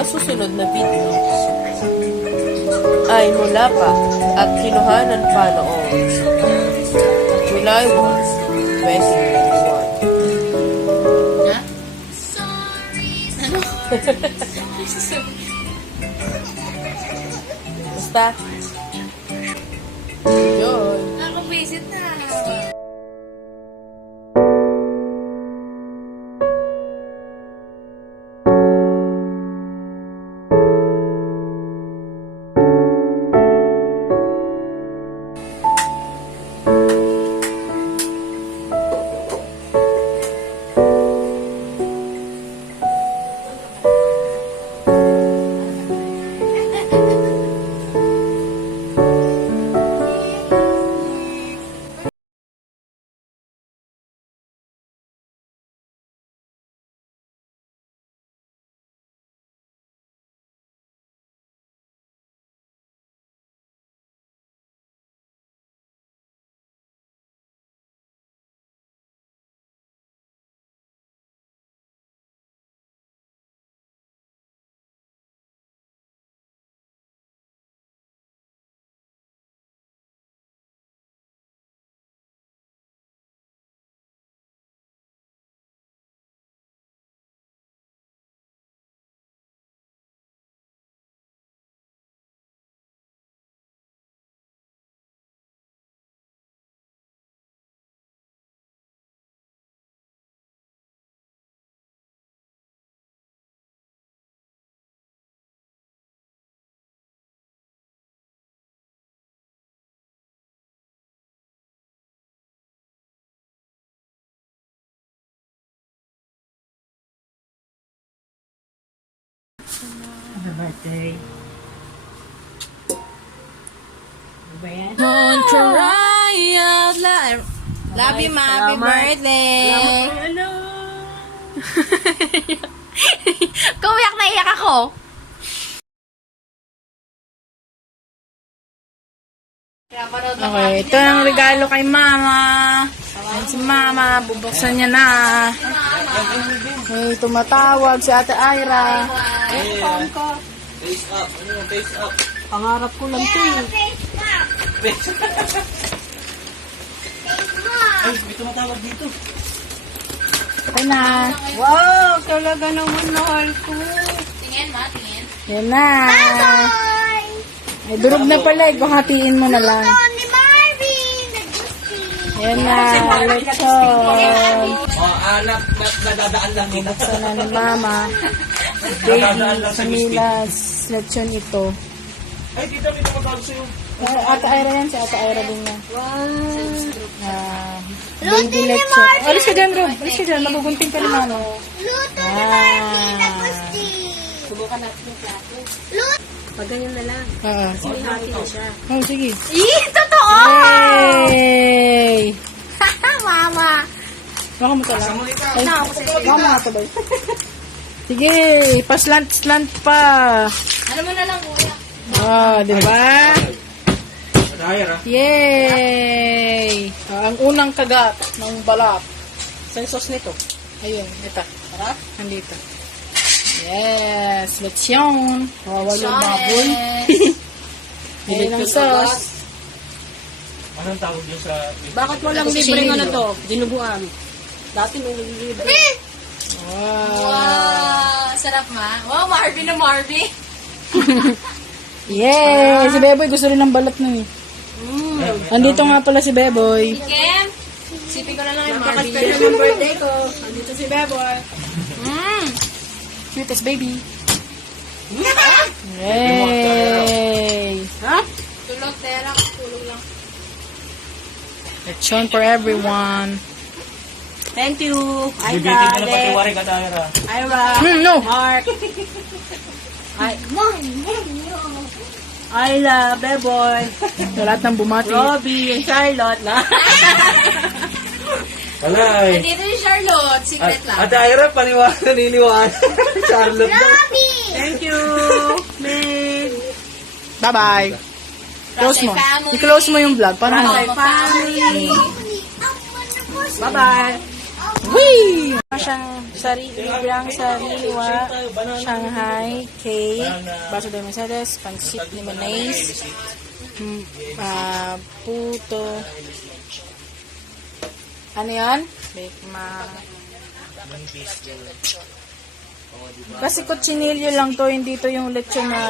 mga susunod na video ay mula pa at kinuhanan pa noong July 1, 2021. Ha? Ano? Basta, yun. Nakaka-visit na. Happy birthday. Ano ba yan? Don't cry out loud. Love you, ma. Happy Salamat. birthday. Ano? Kumiyak na iyak ako. Okay, ito ang regalo kay Mama. Ayan si Mama, bubuksan niya na. May tumatawag si Ate Ira. Face up. Ano yung face up? Pangarap ko lang to eh. Ay, may tumatawag dito. Ito na. Wow, talaga naman mahal ko. Tingin, ma. Tingin. Yan na. Ay, durog na pala. Hatiin mo na lang. Yan na, lechon. Anak, nadadaan lang nila. Buksan na ni Mama. Baby, Camilas, lechon ito. Ay, dito, may tumatawag sa'yo. Ate Ira yan, si Ate Ira din yan. Baby lechon. Alis ka dyan, Rob. Alis ka dyan, magugunting ka ni Mama. Subukan natin yung plato. Pag ganyan na lang. Sinihati na siya. Oh, sige. Totoo! Yay! Mama. Baka mo talaga. Ay, Ako baka mo ito ba? Sige, paslant-slant pa. Ano mo na lang, kuya? Oh, di ba? Dahil, Yay! Ang unang kagat ng balat. Sa sauce nito. Ayun, ito. Tara, nandito. Yes, lechon. Kawawa yung baboy. Ayun ang sauce. Anong tawag yun sa... Bakit walang libreng ano to? Dinuguan. Dati may libre. Wow. Wow! Sarap, ma. Wow, Marvin na Marvin. Yay! Si Beboy gusto rin ng balat na eh. Andito nga pala si Beboy. Kim, sipin ko na lang yung Marvin. Napaka-special ng birthday ko. Andito si Beboy. Cutest baby. Yay! Ha? Tulog, tera. Tulog lang. Lechon for everyone. Thank you. Bibitin Ira, ko na pati wari ka, Dahil. Ira, No! Mark. Ayla, Beboy, Sa lahat ng bumati. Robbie, and Charlotte na. Wala eh. Nandito yung Charlotte. Secret lang. Ate Ira, naniniwala. Charlotte na. Thank you. Maid. Bye-bye. Close mo. family. I-close mo yung vlog. Para Family. Bye-bye. Whee! Siyang librang sariwa, Shanghai, cake, baso de Mercedes, pansit limonese, puto. Ano yan? Kasi kutsinilyo lang to, hindi to yung lechon na